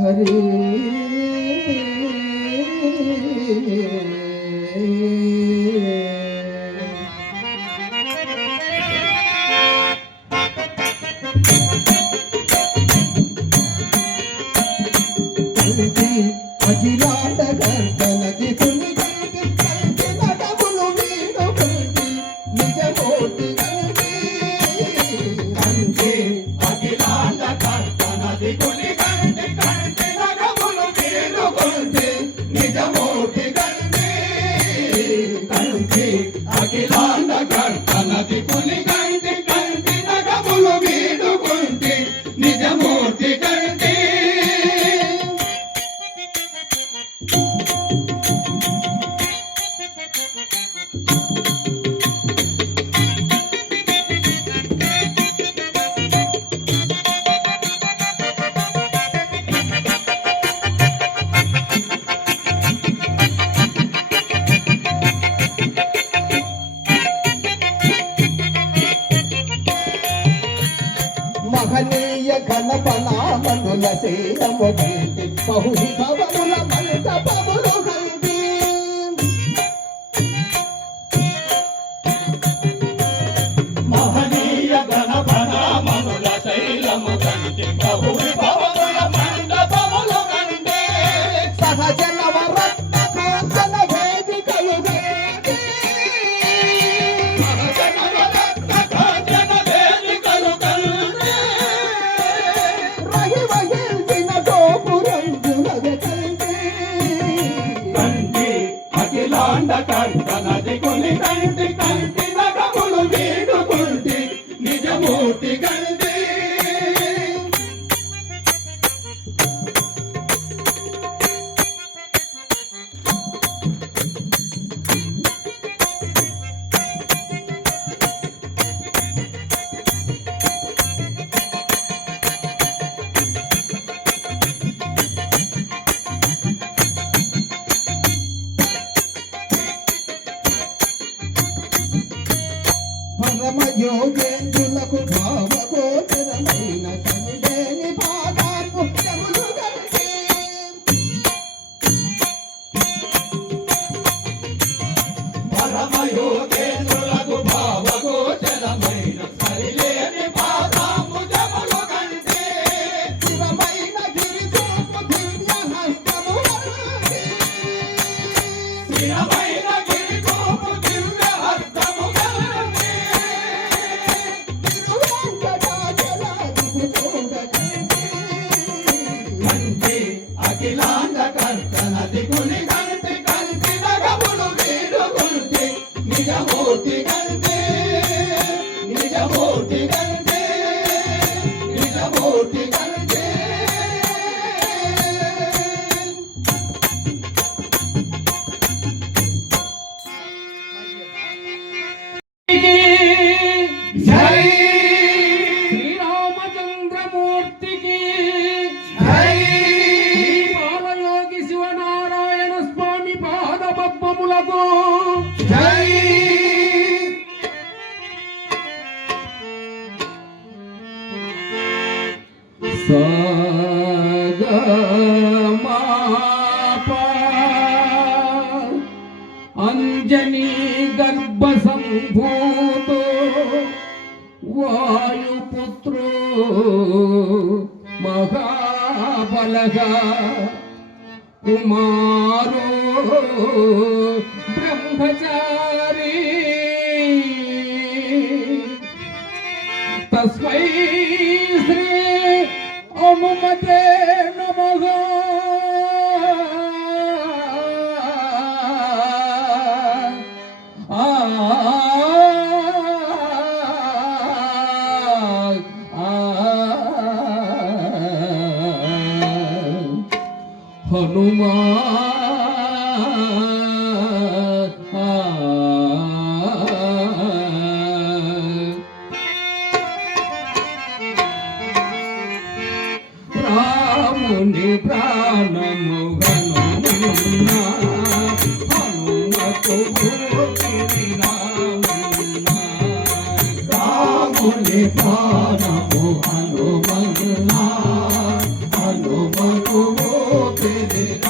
హరే అఖిలాండ కర్త Kulli Kulli Kulli కనపనామనుల సేనము బహుహి భవముల Okay. జై మహాబలగా కుమారు బ్రహ్మచారి. తస్మై శ్రీ అముమతే నమగా హనుమా రాముని ప్రాణము హనుమా హనుమకు రాముని ప్రాణము హనుమన్నా హనుమకు Thank you.